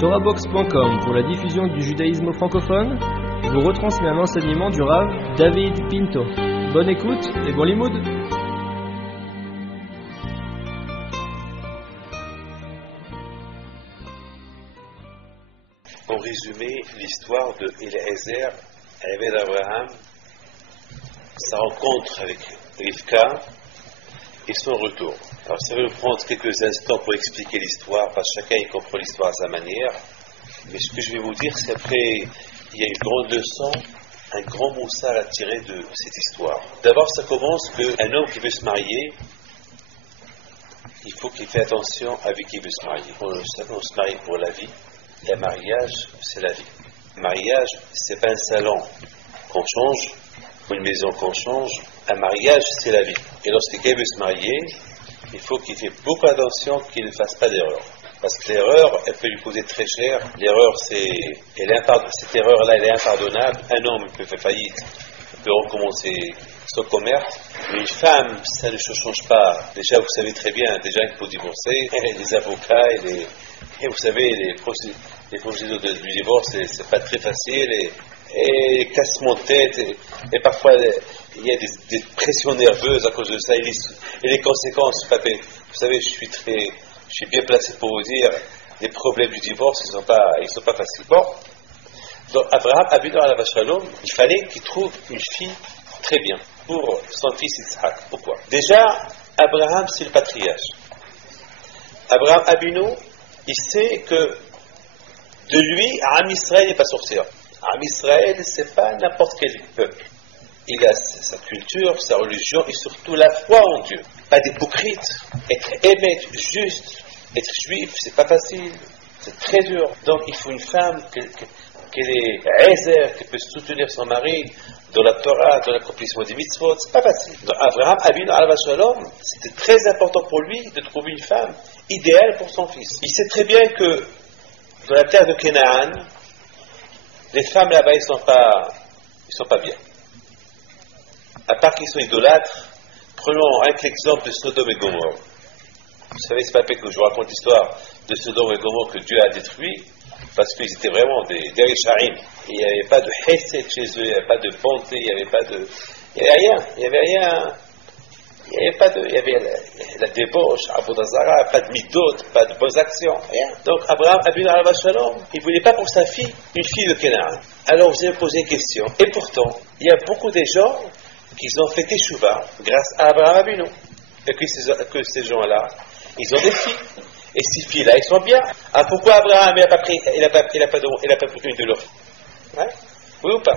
TorahBox.com pour la diffusion du judaïsme francophone vous retransmet un enseignement du Rav David Pinto. Bonne écoute et bon limoud. En résumé, l'histoire de Eliezer, Eved Abraham, sa rencontre avec Rivka et son retour. Alors ça va nous prendre quelques instants pour expliquer l'histoire, parce que chacun y comprend l'histoire à sa manière. Mais ce que je vais vous dire, c'est après, il y a une grande leçon, un grand moussard à tirer de cette histoire. D'abord, ça commence qu'un homme qui veut se marier, il faut qu'il fasse attention avec qui il veut se marier. On se marie pour la vie. Le mariage, c'est la vie. Le mariage, c'est pas un salon qu'on change, ou une maison qu'on change. Un mariage, c'est la vie. Et lorsque quelqu'un veut se marier, il faut qu'il fasse beaucoup attention qu'il ne fasse pas d'erreur. Parce que l'erreur, elle peut lui coûter très cher. L'erreur, cette erreur-là, elle est impardonnable. Un homme peut faire faillite, il peut recommencer son commerce. Mais une femme, ça ne se change pas. Déjà, vous savez très bien, déjà il faut divorcer. Les avocats et vous savez, les procédures du divorce, c'est pas très facile. Et cassement de tête, et parfois il y a des pressions nerveuses à cause de ça, et les conséquences, vous savez, je suis bien placé pour vous dire, les problèmes du divorce, ils sont pas faciles. Bon, donc Abraham, Avinu alav shalom, il fallait qu'il trouve une fille très bien pour son fils Yitzhak. Pourquoi? Déjà, Abraham, c'est le patriarche. Abraham Avinu, il sait que de lui, Am Israël n'est pas sortir. Am Israël, c'est pas n'importe quel peuple. Il a sa culture, sa religion et surtout la foi en Dieu. Pas d'hypocrite. Être émet, juste, être juif, c'est pas facile. C'est très dur. Donc il faut une femme qu'elle est réserve, qui peut soutenir son mari dans la Torah, dans l'accomplissement des mitzvot. C'est pas facile. Donc Abraham, Avinu alav shalom, c'était très important pour lui de trouver une femme idéale pour son fils. Il sait très bien que dans la terre de Canaan, les femmes là-bas, ils sont pas bien. À part qu'ils sont idolâtres, prenons un l'exemple de Sodome et Gomorrhe. Vous savez, c'est pas fait que je vous raconte l'histoire de Sodome et Gomorrhe que Dieu a détruit, parce qu'ils étaient vraiment des Risharim. Il n'y avait pas de chesed chez eux, il n'y avait pas de bonté, il n'y avait la débauche, Abodazara, pas de midot, pas de bonnes actions, rien. Donc Abraham, Avinu alav shalom, il ne voulait pas pour sa fille une fille de Canaan. Alors vous allez me poser une question. Et pourtant, il y a beaucoup de gens qui ont fait teshuva grâce à Abraham Avinu. Et que ces gens-là, ils ont des filles. Et ces filles-là, ils sont bien. Ah, pourquoi Abraham il n'a pas pris une de leurs filles? Hein? Oui ou pas?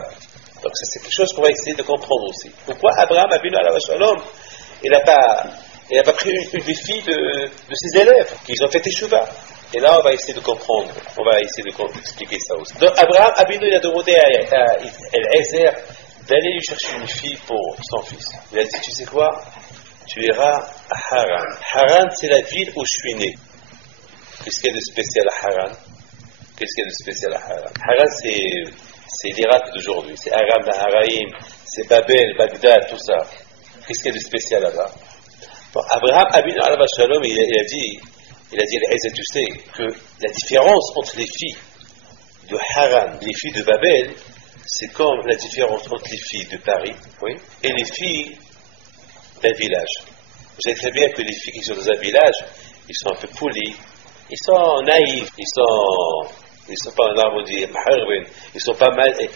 Donc ça, c'est quelque chose qu'on va essayer de comprendre aussi. Pourquoi Abraham Avinu alav shalom, il n'a pas pris une des filles de ses élèves, qu'ils ont fait teshuva. Et là, on va essayer de comprendre. On va essayer d'expliquer ça aussi. Donc, Abraham Avinu, il a demandé à Eliezer d'aller lui chercher une fille pour son fils. Il a dit, tu sais quoi? Tu iras à Haran. Haran, c'est la ville où je suis né. Qu'est-ce qu'il y a de spécial à Haran? Haran, c'est l'Irak d'aujourd'hui. C'est Aram, Naharaim, c'est Babel, Bagdad, tout ça. Qu'est-ce qu'il y a de spécial là-bas? Bon, Abraham Avinu alav shalom, il a dit, tu sais que la différence entre les filles de Haran et les filles de Babel, c'est comme la différence entre les filles de Paris, oui, et les filles d'un village. Vous savez très bien que les filles qui sont dans un village, ils sont un peu polis, ils sont naïfs, ils sont pas en harmonie, ils sont pas malades,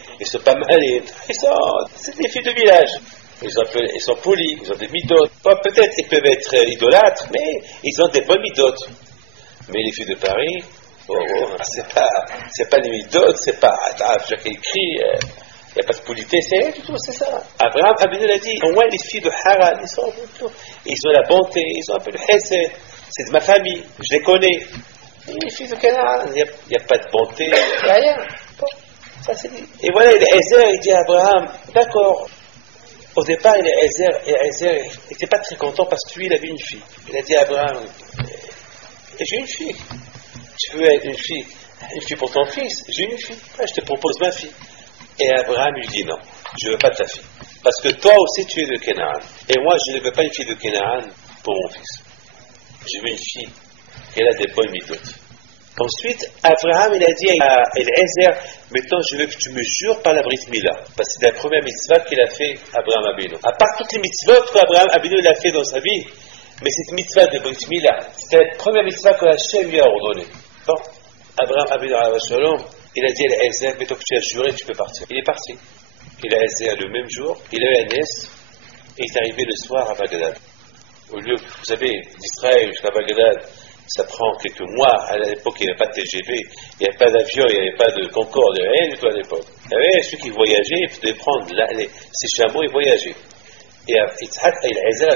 c'est des filles de village. Ils sont polis, ils ont des midotes. Bon, peut-être ils peuvent être idolâtres, mais ils ont des bonnes midotes. Mais les filles de Paris, c'est pas les midotes, c'est pas, chacun écrit, il n'y a pas de politesse, c'est rien du tout, c'est ça. Abraham Avinu a dit, au moins les filles de Haran, ils ont la bonté, ils ont un peu de chesed, c'est de ma famille, je les connais. Et les filles de Canaan, il n'y a pas de bonté, il n'y a rien. Bon, ça c'est dit. Et voilà, Eliezer, il dit à Abraham, d'accord. Au départ, Eliezer n'était pas très content parce que lui, il avait une fille. Il a dit à Abraham, j'ai une fille. Tu veux une fille pour ton fils? J'ai une fille. Je te propose ma fille. Et Abraham lui dit non, je ne veux pas de ta fille. Parce que toi aussi, tu es de Canaan. Et moi, je ne veux pas une fille de Canaan pour mon fils. Je veux une fille qui a des bonnes midotes. Ensuite, Abraham, il a dit à Eliezer, maintenant je veux que tu me jures par la Brit Mila. Parce que c'est la première mitzvah qu'il a fait Abraham Abinu. À part toutes les mitzvot qu'Abraham Abinu l'a fait dans sa vie, mais cette mitzvah de Brit Mila, c'est la première mitzvah que Hachem lui a ordonnée. Bon, Abraham Abinu Shalom, il a dit à Eliezer, maintenant que tu as juré, tu peux partir. Il est parti. Eliezer, le même jour, il a eu un Nes, et il est arrivé le soir à Bagdad. Au lieu, vous savez, d'Israël jusqu'à Bagdad, ça prend quelques mois. À l'époque, il n'y avait pas de TGV, il n'y avait pas d'avion, il n'y avait pas de Concorde, il n'y avait rien du tout à l'époque. Il y avait ceux qui voyageaient, ils pouvaient prendre ces chameaux et voyager. Et Eliezer,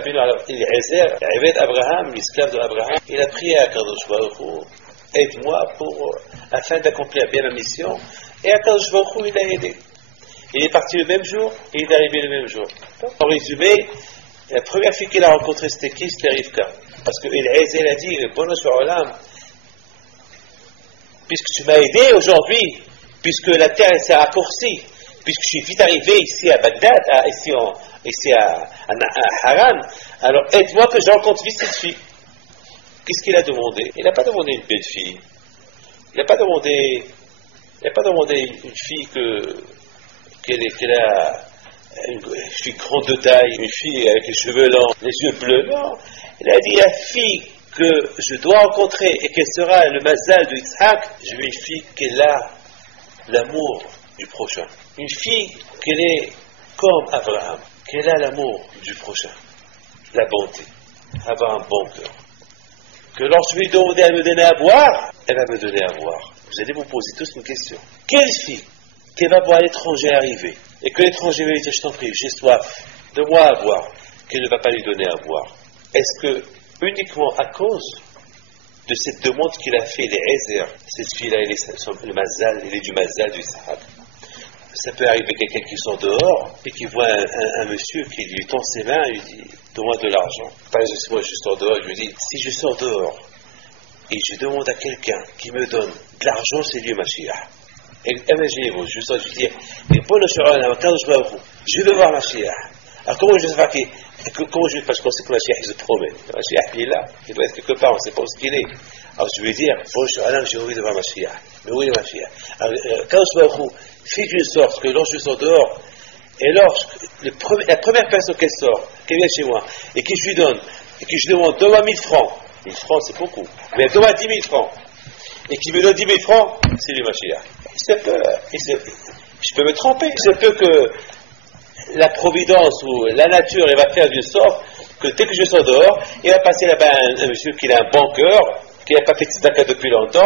Eved Abraham, l'esclave d'Abraham, il a prié à Kadosh Baruch Hu, aide-moi afin d'accomplir bien ma mission. Et à Kadosh Baruch Hu, il l'a aidé. Il est parti le même jour et il est arrivé le même jour. En résumé, la première fille qu'il a rencontrée, c'était qui? C'était Rivka. Parce que Eliezer a dit, bon Olam, puisque tu m'as aidé aujourd'hui, puisque la terre s'est raccourcie, puisque je suis vite arrivé ici à Bagdad, ici à Haran, alors aide-moi que je rencontre vite cette fille. Qu'est-ce qu'il a demandé? Il n'a pas demandé une belle fille. Il n'a pas demandé une fille qu'elle a une fille grande de taille, une fille avec les cheveux longs, les yeux bleus. Non. Il a dit, la fille que je dois rencontrer et qu'elle sera le mazal de Yitzhak, je veux une fille qu'elle a l'amour du prochain. Une fille qu'elle est comme Abraham, qu'elle a l'amour du prochain, la bonté, avoir un bon cœur. Que lorsque je lui demander à me donner à boire, elle va me donner à boire. Vous allez vous poser tous une question. Quelle fille qui va voir l'étranger arriver et que l'étranger va lui dire, je t'en prie, j'ai soif, donne-moi à boire, qu'elle ne va pas lui donner à boire? Est-ce que uniquement à cause de cette demande qu'il a fait, Eliezer, cette fille-là, elle est du mazal du Sahab? Ça peut arriver quelqu'un qui sort dehors et qui voit un monsieur qui lui tend ses mains et lui dit, donne-moi de l'argent. Par exemple, si moi je sors dehors, je lui dis, si je sors dehors et je demande à quelqu'un qui me donne de l'argent, c'est lui Mashiach. Et imaginez-vous, je sors, je dis, je veux voir Mashiach. Alors comment je vais savoir comment je vais, parce qu'on sait que Mashiach se promène. Mashiach il est là, il doit être quelque part, on ne sait pas où qu'il est. Alors je vais dire, j'ai envie de voir Mashiach. Mais où est Mashiach? Alors Kadosh Baruch Hu fait d'une sorte que lorsque je sors dehors, et lorsque la première personne qui sort, qui vient chez moi, et qui je lui donne, et qui je demande, donne-moi 1000 francs. 1000 francs c'est beaucoup, mais donne-moi 10 000 francs. Et qui me donne 10 000 francs, c'est lui Mashiach. Je peux me tromper. Il se peut que la providence ou la nature, elle va faire d'une sorte que dès que je sors dehors, il va passer là-bas un monsieur qui a un bon cœur, qui n'a pas fait de tzedaka depuis longtemps,